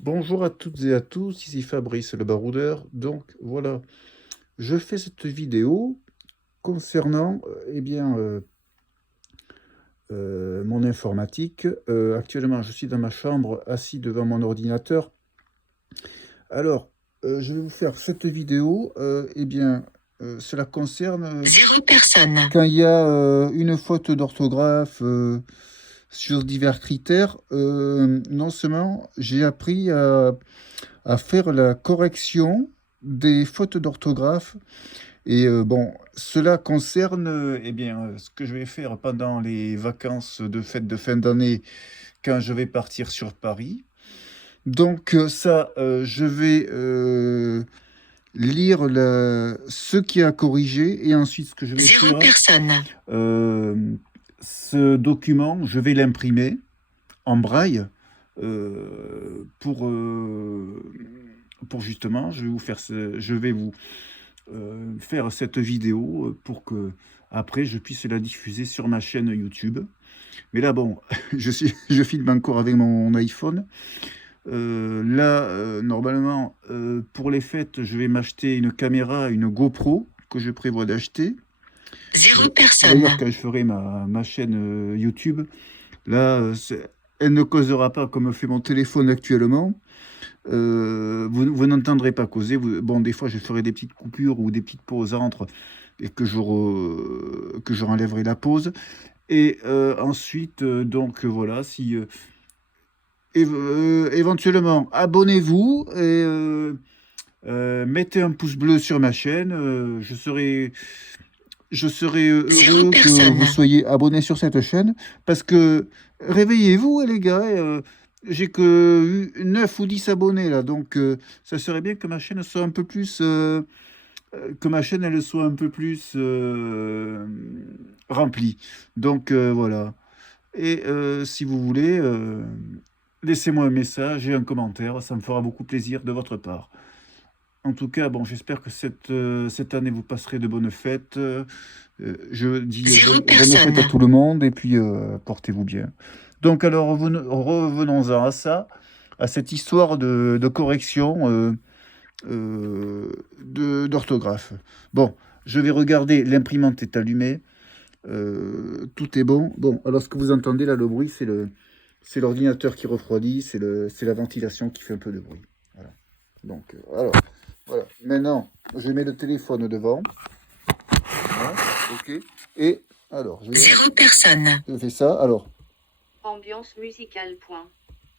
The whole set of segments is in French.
Bonjour à toutes et à tous, ici Fabrice le baroudeur. Donc voilà, je fais cette vidéo concernant mon informatique. Actuellement, je suis dans ma chambre, assis devant mon ordinateur. Alors, je vais vous faire cette vidéo. Cela concerne Zéro personne. quand il y a une faute d'orthographe sur divers critères. Non seulement j'ai appris à faire la correction des fautes d'orthographe. Et bon, cela concerne ce que je vais faire pendant les vacances de fête de fin d'année quand je vais partir sur Paris. Donc je vais lire ce qui a corrigé et ensuite ce que je vais Zéro faire, personne. ce document, je vais l'imprimer en braille pour justement, je vais vous faire cette vidéo pour que après je puisse la diffuser sur ma chaîne YouTube. Mais là, bon, je filme encore avec mon iPhone. Normalement, pour les fêtes, je vais m'acheter une caméra, une GoPro que je prévois d'acheter. Zéro personne. D'ailleurs, quand je ferai ma chaîne YouTube, là, elle ne causera pas comme fait mon téléphone actuellement. Vous n'entendrez pas causer. Bon, des fois, je ferai des petites coupures ou des petites pauses entre et que je enlèverai la pause. Et ensuite, donc voilà, si éventuellement, abonnez-vous et mettez un pouce bleu sur ma chaîne. Je serai heureux que vous soyez abonnés sur cette chaîne parce que réveillez-vous, les gars. J'ai que 9 ou 10 abonnés là, donc ça serait bien que ma chaîne soit un peu plus elle soit un peu plus remplie. Donc voilà. Et si vous voulez, laissez-moi un message et un commentaire, ça me fera beaucoup plaisir de votre part. En tout cas, bon, j'espère que cette année vous passerez de bonnes fêtes. Je dis bonnes fêtes à tout le monde et puis portez-vous bien. Donc alors revenons-en à ça, à cette histoire de correction d'orthographe. Bon, je vais regarder, l'imprimante est allumée, tout est bon. Bon, alors ce que vous entendez là, le bruit, c'est l'ordinateur qui refroidit, c'est la ventilation qui fait un peu de bruit. Voilà. Donc, voilà. Maintenant, je mets le téléphone devant. Voilà, ok. Et alors, Zéro personne. je fais ça. Alors, Ambiance musicale.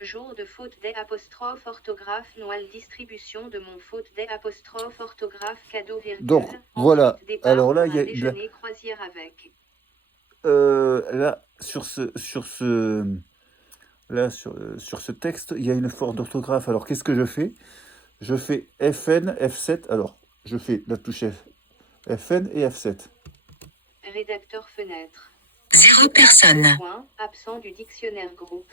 Jour de faute des apostrophes orthographe Noël distribution de mon faute des apostrophes orthographe cadeau virgule. donc, voilà. Ensuite, départ Alors là, pour il y un a déjeuner croisière avec. là sur ce texte, il y a une faute d'orthographe. Alors, qu'est-ce que je fais? Je fais FN, F7. Alors, je fais la touche FN et F7. Rédacteur fenêtre. Zéro personne. Absent du dictionnaire groupe.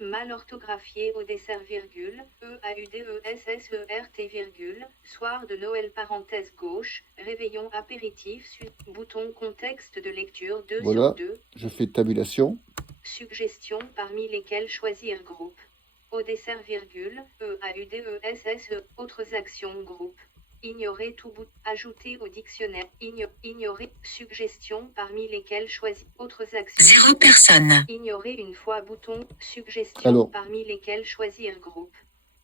Mal orthographié au dessert virgule, EAUDESSERT virgule, soir de Noël parenthèse gauche, réveillon apéritif, bouton contexte de lecture 2 Voilà, sur 2. je fais tabulation. Suggestions parmi lesquelles choisir groupe. Au dessert virgule, EAUDESSE, autres actions groupe. Ignorer tout bout, ajouter au dictionnaire, ignorer, suggestions parmi lesquelles choisir, autres actions. Zéro personne. Ignorer une fois bouton, suggestions parmi lesquelles choisir groupe.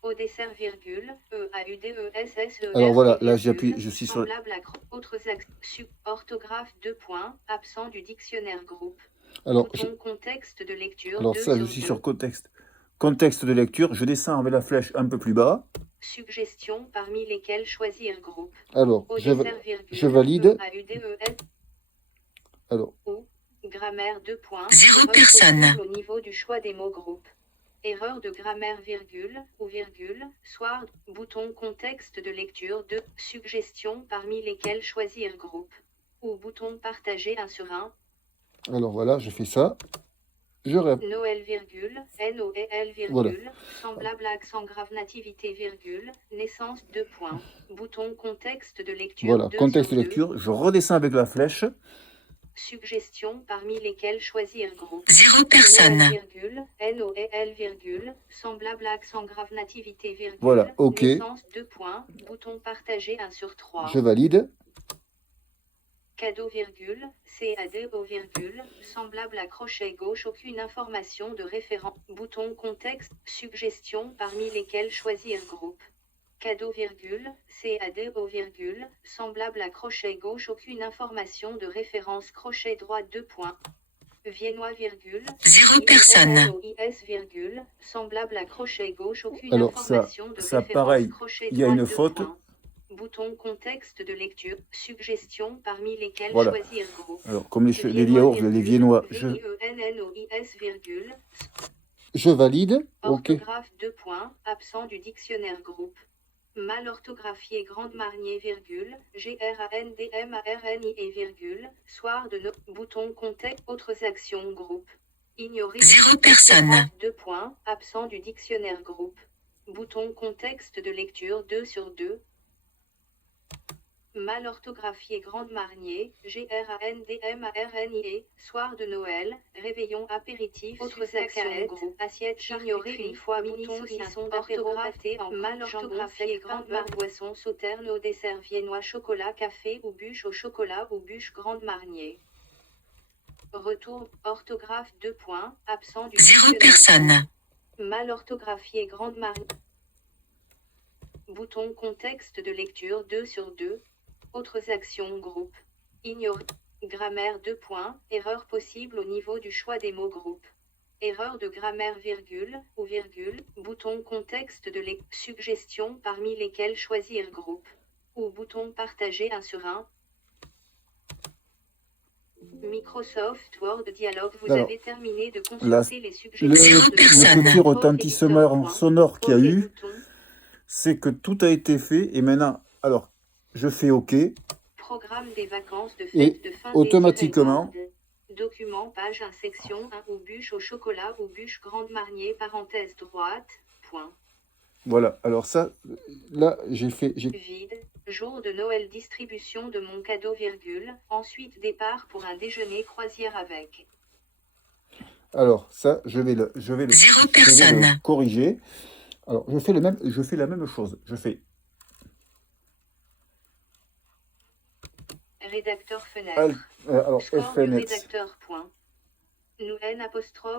Au dessert virgule, EAUDESSE. Alors voilà, là j'appuie, je suis sur... Semblable à autres actions, orthographe 2 points, absent du dictionnaire groupe. Alors, Bouton contexte de lecture. alors ça, je suis sur contexte. Contexte de lecture, je descends avec la flèche un peu plus bas. Suggestions parmi lesquelles choisir groupe. Alors, je valide. Alors, grammaire 2 points. Zéro personne. Au niveau du choix des mots groupe. Erreur de grammaire virgule ou virgule, soir, bouton contexte de lecture 2, suggestions parmi lesquelles choisir groupe. Ou bouton partager 1 sur 1. Alors voilà, je fais ça. Je répète. Noël virgule, Noël virgule, Voilà. semblable à accent grave nativité virgule, naissance 2 points. Bouton contexte de lecture. Voilà, 2 contexte de sur 2. lecture. Je redescends avec la flèche. Suggestions parmi lesquelles choisir groupe. 0 personnes. Noël, virgule, Noël, virgule, semblable à accent grave nativité, virgule, Voilà, ok. naissance, 2 points, bouton partagé 1 sur 3. Je valide. Cadeau, virgule, CADO, virgule, semblable à crochet gauche, aucune information de référence. Bouton contexte, suggestions parmi lesquelles choisir groupe. Cadeau, virgule, CADO, virgule, semblable à crochet gauche, aucune information de référence, crochet droit 2 points. Viennois, virgule, 0 personnes. IS, virgule, semblable à crochet gauche, aucune Alors information de ça référence, pareil, crochet il y a droit une 2 faute. points. Bouton contexte de lecture, suggestions parmi lesquelles Voilà. choisir groupe. Alors comme les yaourts, les viennois, VIENNOIS, virgule, je valide. Ok. orthographe 2 points, absent du dictionnaire groupe. Mal orthographié Grande Marnier, virgule, GRANDMARNIE, virgule, soir de bouton contexte, autres actions groupe. Ignorer 0 personnes. 2 points, absent du dictionnaire groupe. Bouton contexte de lecture 2 sur 2. Mal orthographié Grande Marnier, GRANDMARNIE, soir de Noël, réveillon apéritif, autres actions groupe, assiette ignorer une fois mini saucisson orthographe en mal orthographié Grande Marnier, boisson sauterne au dessert viennois chocolat café ou bûche au chocolat ou bûche Grande Marnier. Retour, orthographe 2 points, absent du 0 personnes. Mal orthographié Grande Marnier. Bouton contexte de lecture 2 sur 2. Autres actions groupe. Ignorer. Grammaire 2 points. Erreur possible au niveau du choix des mots groupe. Erreur de grammaire virgule ou virgule. Bouton contexte de suggestions parmi lesquelles choisir groupe. Ou bouton partager 1 sur 1. Microsoft Word Dialogue. Vous Alors, avez terminé de consulter les Le, suggestions. Zéro personne. le petit retentissement sonore qu'il y a Ok, eu, bouton. c'est que tout a été fait. Et maintenant, alors, je fais OK. Programme des vacances de Et fête de fin automatiquement, d'été. Document, page 1, section 1, ou bûche au chocolat, ou bûche Grande Marnier, parenthèse droite, point. voilà. Alors ça, là, Vide. Jour de Noël, distribution de mon cadeau, virgule. Ensuite départ pour un déjeuner croisière avec. alors ça, je vais le 0 je vais personnes. le corriger. Alors, je fais la même chose. Je fais Rédacteur fenêtre. alors Score du FNX. rédacteur, point. Nous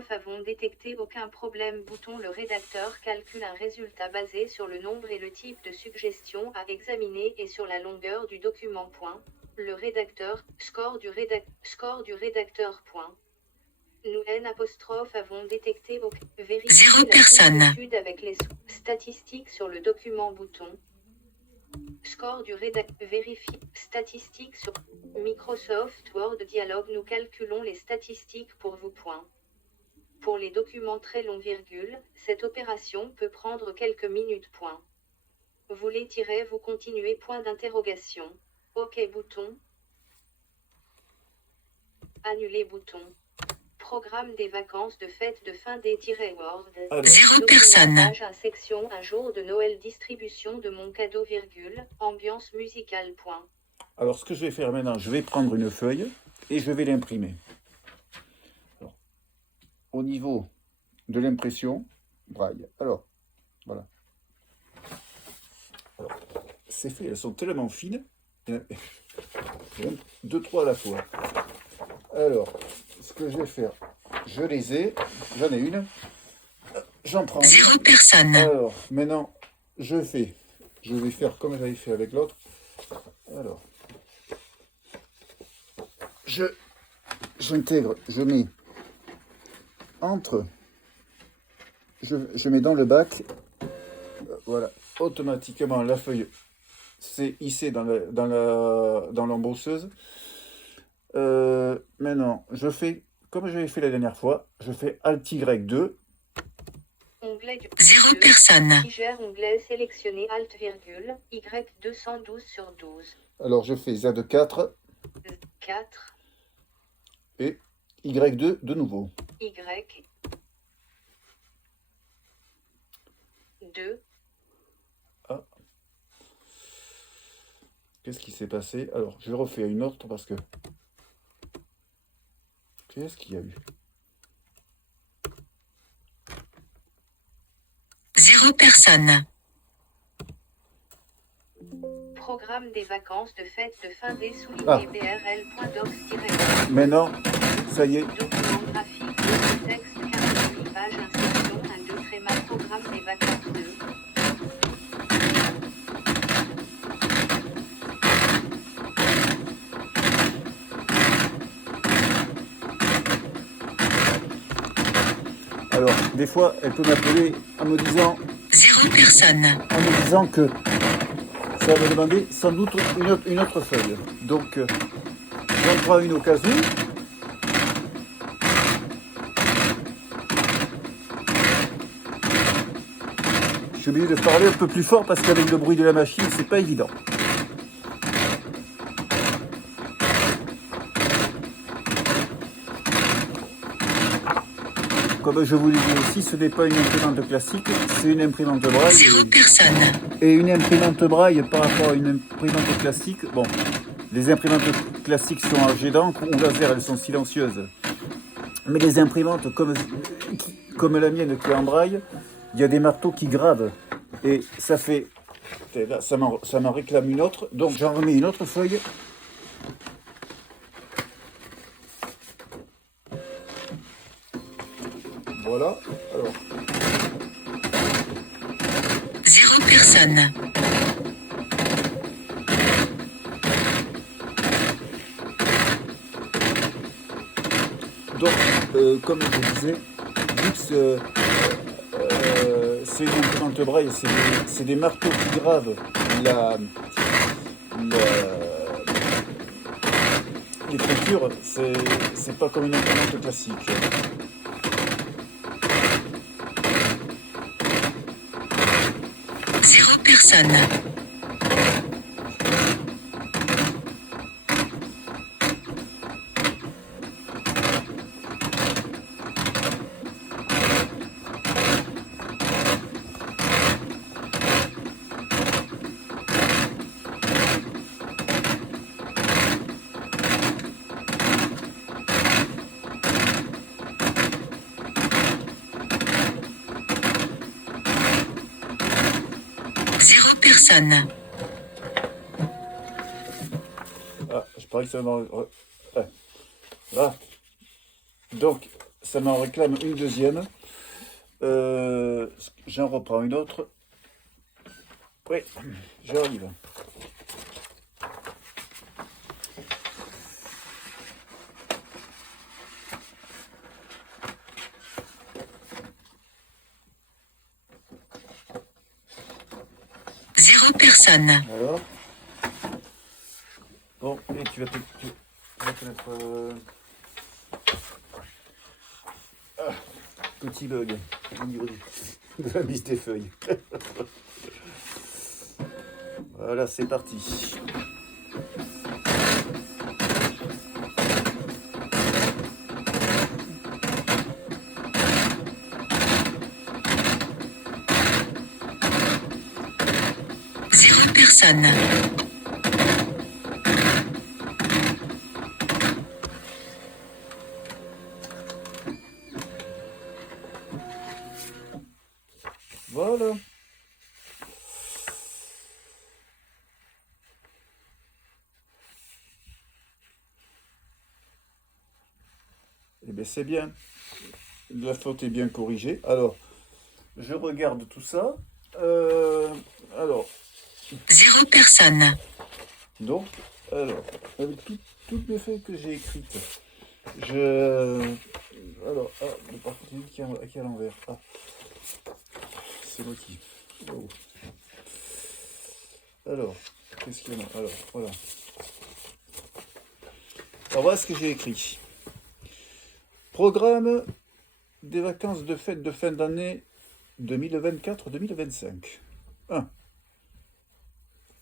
avons détecté aucun problème. Bouton. Le rédacteur calcule un résultat basé sur le nombre et le type de suggestion à examiner et sur la longueur du document, point. Le rédacteur, score du rédacteur, point. Nous avons détecté aucun. Vérifier 0 la personnes. similitude avec les statistiques sur le document, bouton. Score du rédacteur. Vérifier. Statistiques sur Microsoft Word Dialogue. Nous calculons les statistiques pour vous, point. Pour les documents très longs, virgule, cette opération peut prendre quelques minutes, point. Vous vous continuez, point d'interrogation. OK, bouton. Annuler, bouton. Programme des vacances de fête de fin des-Word. 0 personnes. Page 1, section 1, jour de Noël, distribution de mon cadeau, virgule, ambiance musicale, point. Alors, ce que je vais faire maintenant, je vais prendre une feuille et je vais l'imprimer. Alors, au niveau de l'impression, braille. Alors, voilà. Alors, ces feuilles, elles sont tellement fines. Deux, trois à la fois. Alors, ce que je vais faire, j'en ai une. J'en prends 0 une. personnes. Alors, maintenant, je vais faire comme j'avais fait avec l'autre. Alors, j'intègre, je mets entre, je mets dans le bac, voilà, automatiquement la feuille s'est hissée dans l'embosseuse. Maintenant, je fais, comme j'avais fait la dernière fois, je fais Alt-Y2. Onglet du 0 personnes. Tigère, onglet sélectionné, Alt, virgule, Y 212 sur 12. Alors, je fais Z4 4, et Y2 de nouveau. Y 2. Ah. Qu'est-ce qui s'est passé? Alors, je refais une autre parce que Qu'est-ce qu'il y a eu? 0 personnes. Programme des vacances de fête de fin des Ah. souligné brl.docs. Maintenant, ça y est. Document graphique, texte 48 pages, insertion 1, 2, tréma, programme des vacances de. Alors, des fois, elle peut m'appeler en me disant 0 personnes. que ça va me demander sans doute une autre feuille. Donc, j'en prends une au cas où. Je suis obligé de parler un peu plus fort parce qu'avec le bruit de la machine, c'est pas évident. Comme je vous l'ai dit aussi, ce n'est pas une imprimante classique, c'est une imprimante braille. 0 personnes. Et une imprimante braille par rapport à une imprimante classique, bon, les imprimantes classiques sont en jet d'encre ou laser, elles sont silencieuses. Mais les imprimantes comme la mienne qui est en braille, il y a des marteaux qui gravent. Et ça fait... Là, ça m'en réclame une autre, donc j'en remets une autre feuille. Voilà, alors... 0 personnes. Donc, comme je vous disais, vu que c'est une imprimante braille, c'est des marteaux qui gravent l'écriture, c'est pas comme une imprimante classique. 0 personnes. Personne. Ah, je parie que ça m'en... Ouais. Ah. Donc, ça m'en réclame une deuxième. J'en reprends une autre. Oui, j'arrive. Personne. Alors, bon, et tu vas te mettre... Ah, petit bug au niveau de la liste des feuilles. Voilà, c'est parti. Personne. Voilà. Eh bien, c'est bien. La faute est bien corrigée. Alors, je regarde tout ça. Alors. 0 personne. Donc, alors, avec toutes les feuilles que j'ai écrites, alors, par contre, il y a une qui est à l'envers. Ah, c'est moi qui... Oh. Alors, qu'est-ce qu'il y en a? Alors, voilà. Alors, voilà ce que j'ai écrit. Programme des vacances de fête de fin d'année 2024-2025. 1.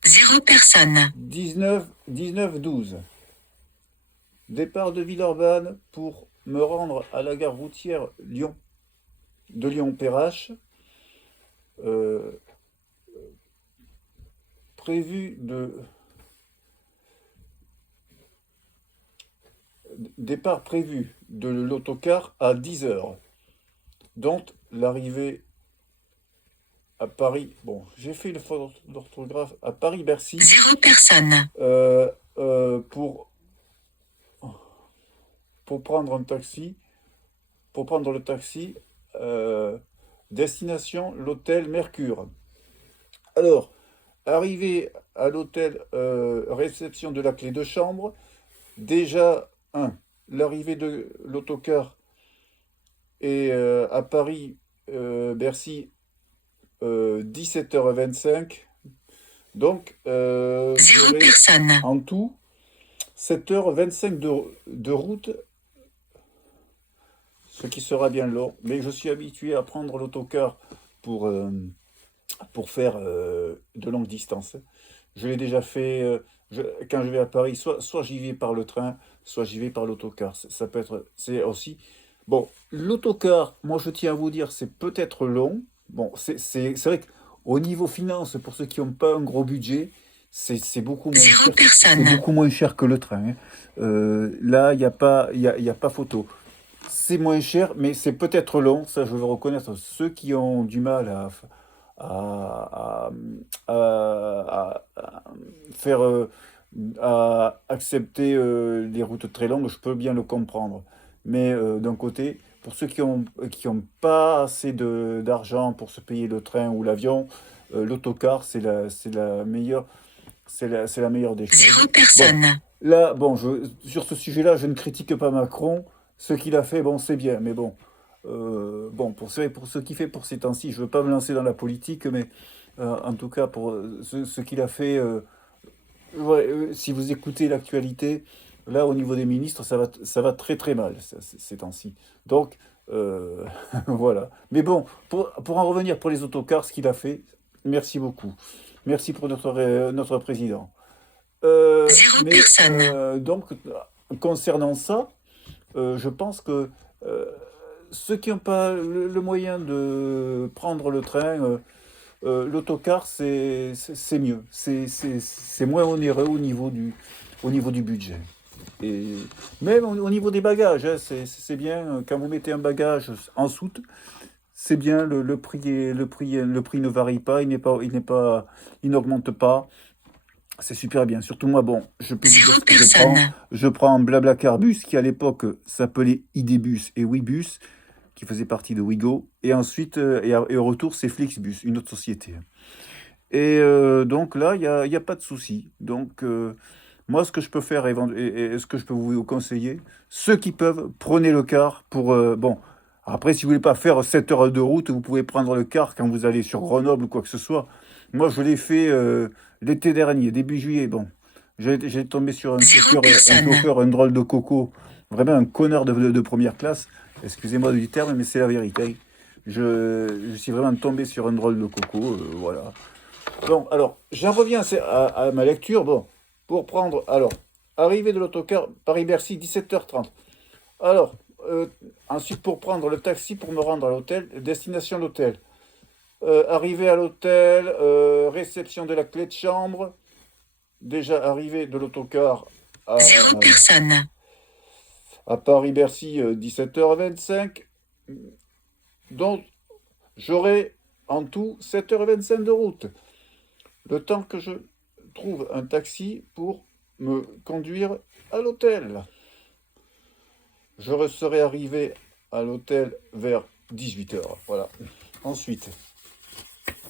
0 personne. 19-12. Départ de Villeurbanne pour me rendre à la gare routière de Lyon-Perrache. Prévu de départ prévu de l'autocar à 10 heures. Donc, l'arrivée à Paris, bon, j'ai fait une faute d'orthographe, à Paris-Bercy, 0 personnes. euh, euh, pour, pour prendre un taxi, pour prendre le taxi, euh, destination l'hôtel Mercure. Alors, arrivé à l'hôtel, réception de la clé de chambre, déjà, l'arrivée de l'autocar est à Paris, Bercy, 17h25. Donc, 0 j'aurai personnes. en tout 7h25 de route, ce qui sera bien long. Mais je suis habitué à prendre l'autocar pour, euh, pour faire de longues distances. Je l'ai déjà fait quand je vais à Paris, soit j'y vais par le train, soit j'y vais par l'autocar. Ça peut être, c'est aussi. Bon, l'autocar, moi je tiens à vous dire, c'est peut-être long. Bon, c'est vrai qu'au niveau finance, pour ceux qui n'ont pas un gros budget, c'est beaucoup moins 0 cher. C'est personnes. beaucoup moins cher que le train, hein. Là, il y a pas photo. C'est moins cher, mais c'est peut-être long, ça je veux reconnaître. Ceux qui ont du mal à, à faire, à accepter les routes très longues, je peux bien le comprendre. Mais d'un côté, pour ceux qui ont pas assez d'argent pour se payer le train ou l'avion, l'autocar, c'est la meilleure, c'est la meilleure des 0 choses. Bon, personnes. là, bon, sur ce sujet-là, je ne critique pas Macron. Ce qu'il a fait, bon, c'est bien, mais bon, bon, pour ce qu'il fait pour ces temps-ci, je ne veux pas me lancer dans la politique, mais en tout cas, pour ce qu'il a fait, ouais, si vous écoutez l'actualité, là, au niveau des ministres, ça va très très mal ces temps-ci. Donc, euh, voilà. Mais bon, pour en revenir pour les autocars, ce qu'il a fait, merci beaucoup. Merci pour notre président. 0 Mais personnes. donc, concernant ça, je pense que euh, ceux qui n'ont pas le moyen de prendre le train, l'autocar, c'est mieux. C'est moins onéreux au niveau du budget. Et même au niveau des bagages, hein, c'est bien. Quand vous mettez un bagage en soute, c'est bien. Le prix ne varie pas. Il n'augmente pas. C'est super bien. Surtout moi, bon, je peux vous 0 dire ce que je prends. personnes. Je prends Blablacar Bus, qui à l'époque s'appelait ID-Bus et Webus, qui faisait partie de Wigo. Et ensuite, et au retour, c'est Flixbus, une autre société. Et donc là, il y a pas de souci. Donc, moi, ce que je peux faire et ce que je peux vous conseiller, ceux qui peuvent, prenez le car pour... bon, après, si vous voulez pas faire 7 heures de route, vous pouvez prendre le car quand vous allez sur Grenoble ou quoi que ce soit. Moi, je l'ai fait l'été dernier, début juillet. Bon, j'ai tombé sur 0 un personnes. chauffeur, un drôle de coco, vraiment un connard de première classe. Excusez-moi du terme, mais c'est la vérité. Je suis vraiment tombé sur un drôle de coco, voilà. Bon, alors, j'en reviens à ma lecture. Bon, pour prendre, alors, arrivée de l'autocar Paris-Bercy, 17h30. Alors, ensuite, pour prendre le taxi pour me rendre à l'hôtel, destination l'hôtel. Arrivée à l'hôtel, réception de la clé de chambre. Déjà arrivé de l'autocar 0 personnes. à Paris-Bercy, 17h25. Donc, j'aurai en tout 7h25 de route. Le temps que je trouve un taxi pour me conduire à l'hôtel. Je serai arrivé à l'hôtel vers 18h. Voilà. Ensuite,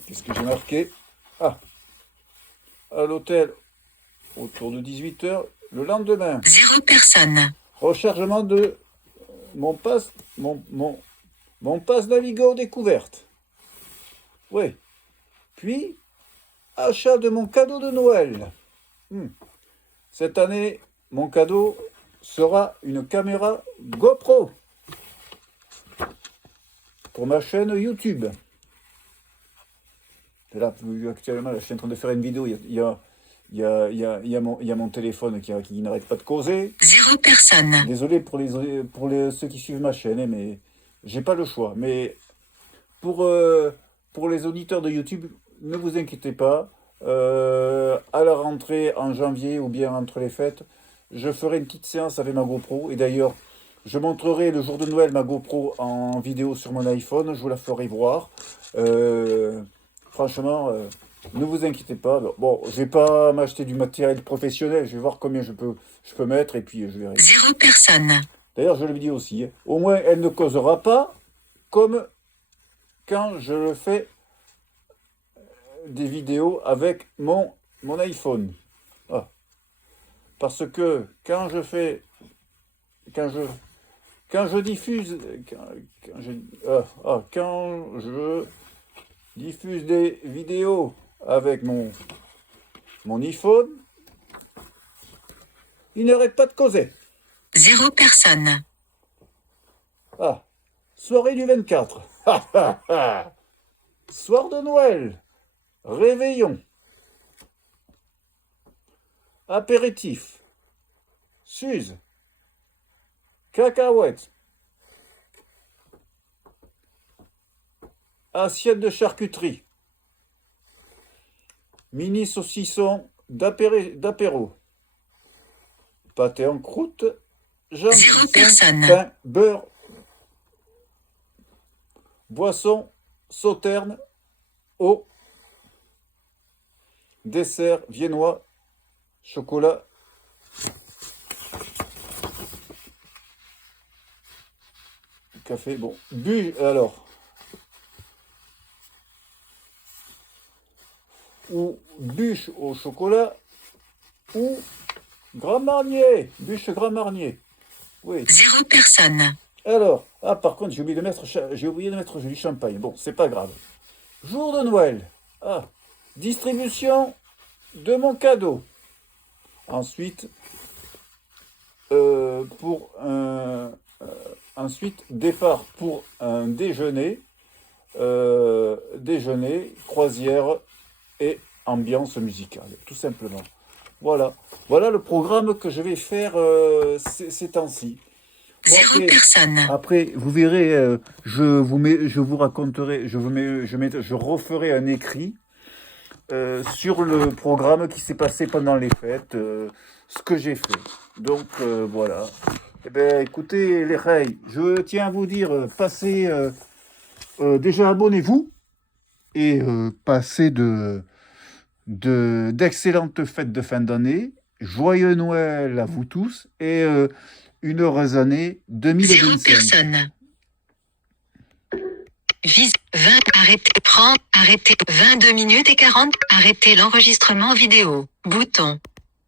qu'est-ce que j'ai marqué? Ah, à l'hôtel autour de 18h. Le lendemain, 0 personnes. rechargement de mon passe, mon passe Navigo découverte. Oui. Puis, achat de mon cadeau de Noël. Cette année, mon cadeau sera une caméra GoPro pour ma chaîne YouTube. Là, actuellement, là, je suis en train de faire une vidéo. Il y a mon téléphone qui n'arrête pas de causer. 0 personnes. Désolé ceux qui suivent ma chaîne, hein, mais j'ai pas le choix. Mais pour, pour les auditeurs de YouTube, ne vous inquiétez pas. À la rentrée en janvier ou bien entre les fêtes, je ferai une petite séance avec ma GoPro. Et d'ailleurs, je montrerai le jour de Noël ma GoPro en vidéo sur mon iPhone. Je vous la ferai voir. Franchement, ne vous inquiétez pas. Bon, je vais pas m'acheter du matériel professionnel. Je vais voir combien je peux mettre et puis je verrai. 0 personnes. D'ailleurs, je le dis aussi. Au moins, elle ne causera pas comme quand je le fais des vidéos avec mon iPhone. Ah. Parce que quand je diffuse, quand je diffuse des vidéos avec mon iPhone, il n'arrête pas de causer. 0 personnes. Ah, soirée du 24. Soir de Noël. Réveillon. Apéritif. Suze. Cacahuètes. Assiette de charcuterie. Mini saucisson d'apéro. Pâté en croûte. Jambes, 0 personnes. pain, beurre. Boisson, sauterne, eau. Dessert viennois, chocolat. Café, bon. Alors. Ou bûche au chocolat, ou Grand Marnier, bûche Grand Marnier. Oui. 0 personnes. Alors, par contre, j'ai oublié de mettre du champagne. Bon, c'est pas grave. Jour de Noël. Distribution de mon cadeau. Ensuite, départ pour un déjeuner. Croisière et ambiance musicale, tout simplement. Voilà le programme que je vais faire ces temps-ci. Bon, 0 personnes. après, vous verrez, je vous raconterai, je referai un écrit sur le programme qui s'est passé pendant les fêtes, ce que j'ai fait. Donc voilà. Eh bien, écoutez, les reilles, je tiens à vous dire, passez, déjà abonnez-vous et passez d'excellentes fêtes de fin d'année. Joyeux Noël à vous tous et une heureuse année 0 2025. personnes. Vise 20. Arrêtez 22 minutes et 40. Arrêtez l'enregistrement vidéo. Bouton.